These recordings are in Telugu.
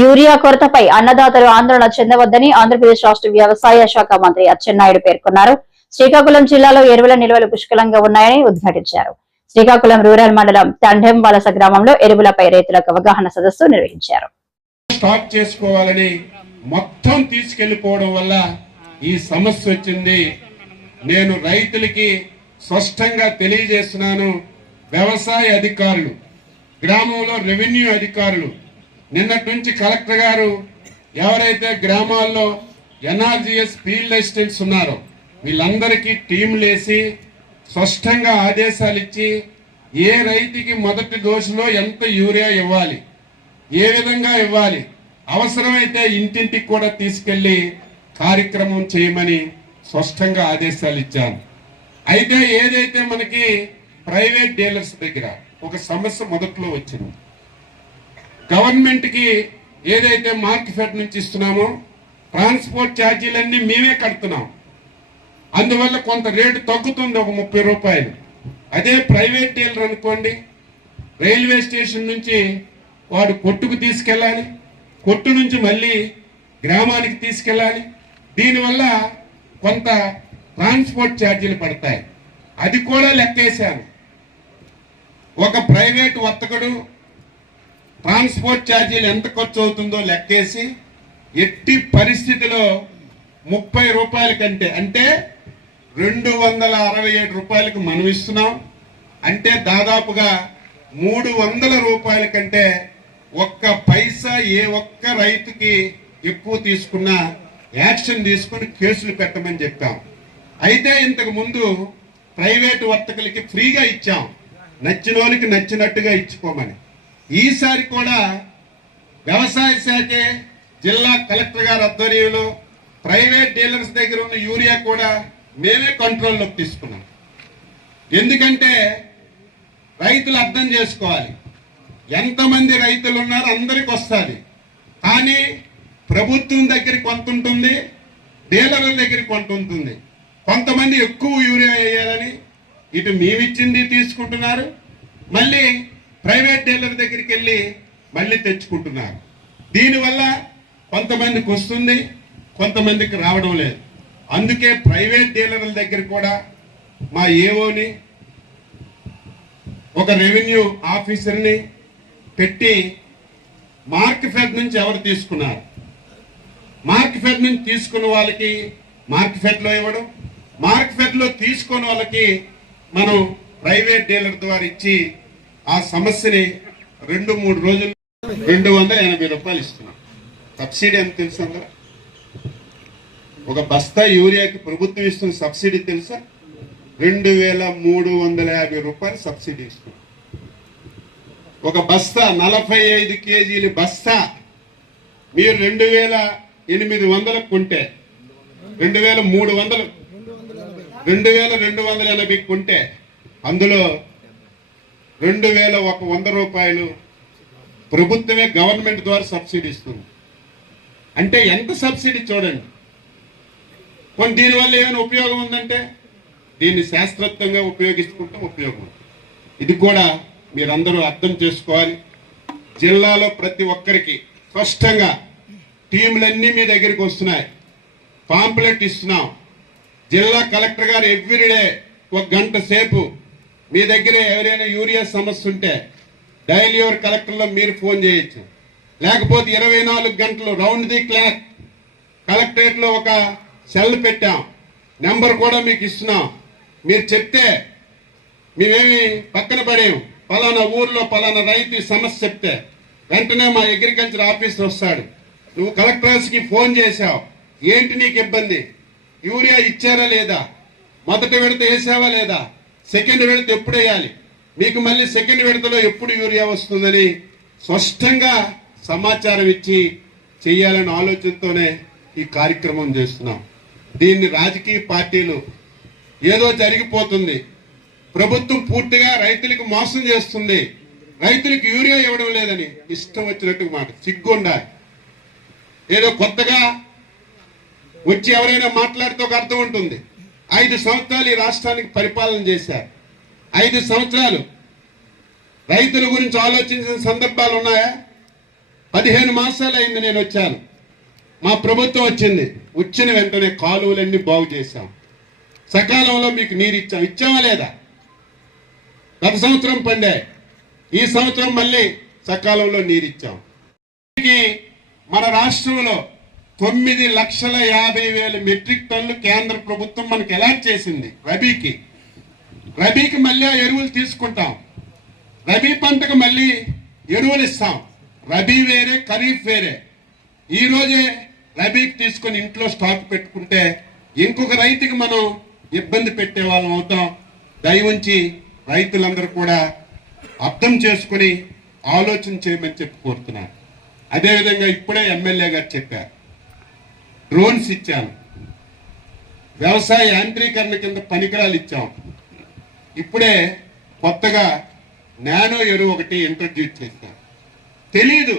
యూరియా కొరతపై అన్నదాతలు ఆందోళన చెందవద్దని ఆంధ్రప్రదేశ్ రాష్ట్ర వ్యవసాయ శాఖ మంత్రి అచ్చెన్నాయుడు పేర్కొన్నారు. శ్రీకాకుళం జిల్లాలో ఎరువుల నిల్వలు పుష్కలంగా ఉన్నాయని ఉద్ఘాటించారు. శ్రీకాకుళం రూరల్ మండలం తండెం వలస గ్రామంలో ఎరువులపై రైతులకు అవగాహన సదస్సు నిర్వహించారు. స్టాక్ చేసుకోవాలని మొత్తం తీసుకెళ్లిపోవడం వల్ల ఈ సమస్య వచ్చింది. నేను రైతులకి స్పష్టంగా తెలియజేస్తున్నాను. వ్యవసాయ అధికారులు, గ్రామంలో రెవెన్యూ అధికారులు, నిన్నటి నుంచి కలెక్టర్ గారు ఎవరైతే గ్రామాల్లో ఎన్ఆర్జీఎస్ ఫీల్డ్ అసిస్టెంట్స్ ఉన్నారో వీళ్ళందరికీ టీంలు వేసి స్పష్టంగా ఆదేశాలు ఇచ్చి ఏ రైతుకి మొదటి డోసులో ఎంత యూరియా ఇవ్వాలి, ఏ విధంగా ఇవ్వాలి, అవసరమైతే ఇంటింటికి కూడా తీసుకెళ్లి కార్యక్రమం చేయమని స్పష్టంగా ఆదేశాలు ఇచ్చాను. అయితే ఏదైతే మనకి ప్రైవేట్ డీలర్స్ దగ్గర ఒక సమస్య మొదట్లో వచ్చింది. గవర్నమెంట్కి ఏదైతే మార్కెట్ నుంచి ఇస్తున్నామో ట్రాన్స్పోర్ట్ ఛార్జీలన్నీ మేమే కడుతున్నాం. అందువల్ల కొంత రేటు తగ్గుతుంది, ఒక 30 రూపాయలు. అదే ప్రైవేట్ డీలర్ అనుకోండి, రైల్వే స్టేషన్ నుంచి వాడు కొట్టుకు తీసుకెళ్ళాలి, కొట్టు నుంచి మళ్ళీ గ్రామానికి తీసుకెళ్ళాలి. దీనివల్ల కొంత ట్రాన్స్పోర్ట్ ఛార్జీలు పడతాయి. అది కూడా లెక్కేశాను. ఒక ప్రైవేట్ వర్తకుడు ట్రాన్స్పోర్ట్ ఛార్జీలు ఎంత ఖర్చు అవుతుందో లెక్కేసి ఎట్టి పరిస్థితిలో 30 రూపాయల కంటే, అంటే 267 రూపాయలకు మనం ఇస్తున్నాం. అంటే దాదాపుగా 300 రూపాయల కంటే ఒక్క పైసా ఏ ఒక్క రైతుకి ఎక్కువ తీసుకున్నా యాక్షన్ తీసుకుని కేసులు పెట్టమని చెప్పాం. అయితే ఇంతకు ముందు ప్రైవేటు వర్తకులకి ఫ్రీగా ఇచ్చాం, నచ్చిన వాళ్ళకి నచ్చినట్టుగా ఇచ్చుకోమని. ఈసారి కూడా వ్యవసాయ శాఖే జిల్లా కలెక్టర్ గారి ఆధ్వర్యంలో ప్రైవేట్ డీలర్స్ దగ్గర ఉన్న యూరియా కూడా మేమే కంట్రోల్లోకి తీసుకున్నాం. ఎందుకంటే రైతులు అర్థం చేసుకోవాలి, ఎంతమంది రైతులు ఉన్నారో అందరికి వస్తుంది. కానీ ప్రభుత్వం దగ్గర కొంత ఉంటుంది, డీలర్ల దగ్గర కొంత ఉంటుంది. కొంతమంది ఎక్కువ యూరియా వేయాలని ఇటు మేమిచ్చింది తీసుకుంటున్నారు, మళ్ళీ ప్రైవేట్ డీలర్ దగ్గరికి వెళ్ళి మళ్ళీ తెచ్చుకుంటున్నారు. దీనివల్ల కొంతమందికి వస్తుంది, కొంతమందికి రావడం లేదు. అందుకే ప్రైవేట్ డీలర్ల దగ్గర కూడా మా ఏఓని, ఒక రెవెన్యూ ఆఫీసర్ని పెట్టి మార్కెట్ నుంచి ఎవరు తీసుకున్నారు, మార్కెట్ నుంచి తీసుకున్న వాళ్ళకి మార్కెట్లో ఇవ్వడం, మార్కెట్లో తీసుకున్న వాళ్ళకి మనం ప్రైవేట్ డీలర్ ద్వారా ఇచ్చి ఆ సమస్యని 2-3 రోజులు 280 రూపాయలు ఇస్తున్నాం. సబ్సిడీ ఎంత తెలుసా? ఒక బస్తా యూరియాకి ప్రభుత్వం ఇస్తున్న సబ్సిడీ తెలుసా? 2350 రూపాయలు సబ్సిడీ ఇస్తున్నాం. ఒక బస్తా 45 కేజీల బస్తా మీరు 2800 కొంటే, 2280 కొంటే అందులో 2100 రూపాయలు ప్రభుత్వమే గవర్నమెంట్ ద్వారా సబ్సిడీ ఇస్తుంది. అంటే ఎంత సబ్సిడీ చూడండి. కొన్ని దీనివల్ల ఏమైనా ఉపయోగం ఉందంటే దీన్ని శాస్త్రోక్తంగా ఉపయోగించుకుంటే ఉపయోగం. ఇది కూడా మీరందరూ అర్థం చేసుకోవాలి. జిల్లాలో ప్రతి ఒక్కరికి స్పష్టంగా టీంలన్నీ మీ దగ్గరికి వస్తున్నాయి, పాంప్లెట్ ఇస్తున్నాం. జిల్లా కలెక్టర్ గారు ఎవ్రీడే 1 గంట సేపు మీ దగ్గర ఎవరైనా యూరియా సమస్య ఉంటే డైలీ ఎవరి కలెక్టర్లో మీరు ఫోన్ చేయొచ్చు. లేకపోతే 24 గంటలు రౌండ్ ది క్లాక్ కలెక్టరేట్లో ఒక సెల్ పెట్టాం, నెంబర్ కూడా మీకు ఇస్తున్నాం. మీరు చెప్తే మేమేమి పక్కన పడేం. పలానా ఊర్లో పలానా రైతు సమస్య చెప్తే వెంటనే మా అగ్రికల్చర్ ఆఫీసర్ వస్తాడు. నువ్వు కలెక్టర్స్కి ఫోన్ చేశావు, ఏంటి నీకు ఇబ్బంది, యూరియా ఇచ్చారా లేదా, మొదటి విడత వేసావా లేదా, సెకండ్ విడత ఎప్పుడు వేయాలి, మీకు మళ్ళీ సెకండ్ విడతలో ఎప్పుడు యూరియా వస్తుందని స్పష్టంగా సమాచారం ఇచ్చి చెయ్యాలనే ఆలోచనతోనే ఈ కార్యక్రమం చేస్తున్నాం. దీన్ని రాజకీయ పార్టీలు ఏదో జరిగిపోతుంది, ప్రభుత్వం పూర్తిగా రైతులకు మోసం చేస్తుంది, రైతులకు యూరియా ఇవ్వడం లేదని ఇష్టం వచ్చినట్టు మాట. సిగ్గుండాలి. ఏదో కొత్తగా వచ్చి ఎవరైనా మాట్లాడితే ఒక అర్థం ఉంటుంది. 5 సంవత్సరాలు ఈ రాష్ట్రానికి పరిపాలన చేశారు. 5 సంవత్సరాలు రైతుల గురించి ఆలోచించిన సందర్భాలు ఉన్నాయా? 15 మాసాలు అయింది నేను వచ్చాను. మా ప్రభుత్వం వచ్చింది. వచ్చిన వెంటనే కాలువలన్నీ బాగు చేశాం. సకాలంలో మీకు నీరు ఇచ్చామా లేదా? గత సంవత్సరం పండే, ఈ సంవత్సరం మళ్ళీ సకాలంలో నీరు ఇచ్చాం. మన రాష్ట్రంలో 9,50,000 మెట్రిక్ టన్నులు కేంద్ర ప్రభుత్వం మనకు అలాట్ చేసింది రబీకి మళ్ళీ ఎరువులు తీసుకుంటాం. రబీ పంటకు మళ్ళీ ఎరువులు ఇస్తాం. రబీ వేరే, ఖరీఫ్ వేరే. ఈ రోజే రబీకి తీసుకొని ఇంట్లో స్టాక్ పెట్టుకుంటే ఇంకొక రైతుకి మనం ఇబ్బంది పెట్టే వాళ్ళం అవుతాం. దయవుంచి రైతులందరూ కూడా అర్థం చేసుకుని ఆలోచన చేయమని చెప్పి కోరుతున్నారు. అదేవిధంగా ఇప్పుడే ఎమ్మెల్యే గారు చెప్పారు, డ్రోన్స్ ఇచ్చాను, వ్యవసాయ యాంత్రీకరణ కింద పరికరాలు ఇచ్చాం. ఇప్పుడే కొత్తగా నానో ఎరువు ఒకటి ఇంట్రడ్యూస్ చేశాం. తెలీదు,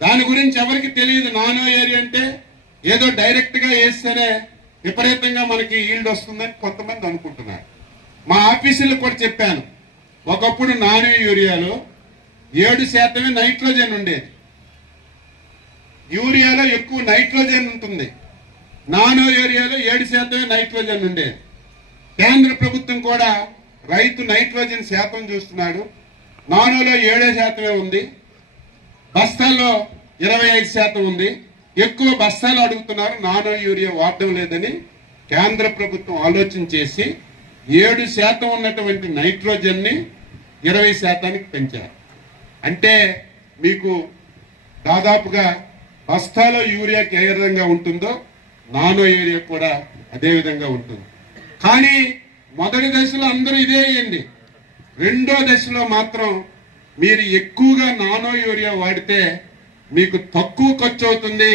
దాని గురించి ఎవరికి తెలియదు. నానో ఎరువు అంటే ఏదో డైరెక్ట్ గా వేస్తేనే విపరీతంగా మనకి ఈల్డ్ వస్తుందని కొంతమంది అనుకుంటున్నారు. మా ఆఫీసులో కూడా చెప్పాను, ఒకప్పుడు నానో యూరియాలో 7% నైట్రోజన్ ఉండేది. యూరియాలో ఎక్కువ నైట్రోజన్ ఉంటుంది, నానో యూరియాలో 7% నైట్రోజన్ ఉండేది. కేంద్ర ప్రభుత్వం కూడా రైతు నైట్రోజన్ శాతం చూస్తున్నాడు. నానోలో 7% ఉంది, బస్తాల్లో 25% ఉంది. ఎక్కువ బస్తాలు అడుగుతున్నారు, నానో యూరియా వాడడం లేదని కేంద్ర ప్రభుత్వం ఆలోచన చేసి 7% ఉన్నటువంటి నైట్రోజన్ ని 20%కి పెంచారు. అంటే మీకు దాదాపుగా బస్తాలో యూరియాకి ఏ విధంగా ఉంటుందో నానో యూరియా కూడా అదే విధంగా ఉంటుంది. కానీ మొదటి దశలో అందరూ ఇదే అయ్యింది. రెండో దశలో మాత్రం మీరు ఎక్కువగా నానో యూరియా వాడితే మీకు తక్కువ ఖర్చు అవుతుంది,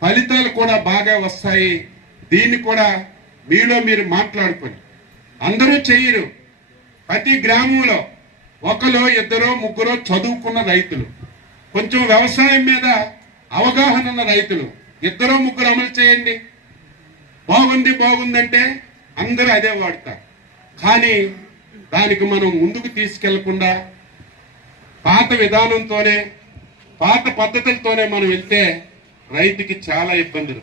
ఫలితాలు కూడా బాగా వస్తాయి. దీన్ని కూడా మీలో మీరు మాట్లాడుకోండి. అందరూ చెయ్యరు. ప్రతి గ్రామంలో ఒకరో ఇద్దరో ముగ్గురో చదువుకున్న రైతులు, కొంచెం వ్యవసాయం మీద అవగాహన ఉన్న రైతులు ఇద్దరో ముగ్గురు అమలు చేయండి. బాగుందంటే అందరూ అదే వాడతారు. కానీ దానికి మనం ముందుకు తీసుకెళ్లకుండా పాత విధానంతోనే, పాత పద్ధతులతోనే మనం వెళ్తే రైతుకి చాలా ఇబ్బందులు.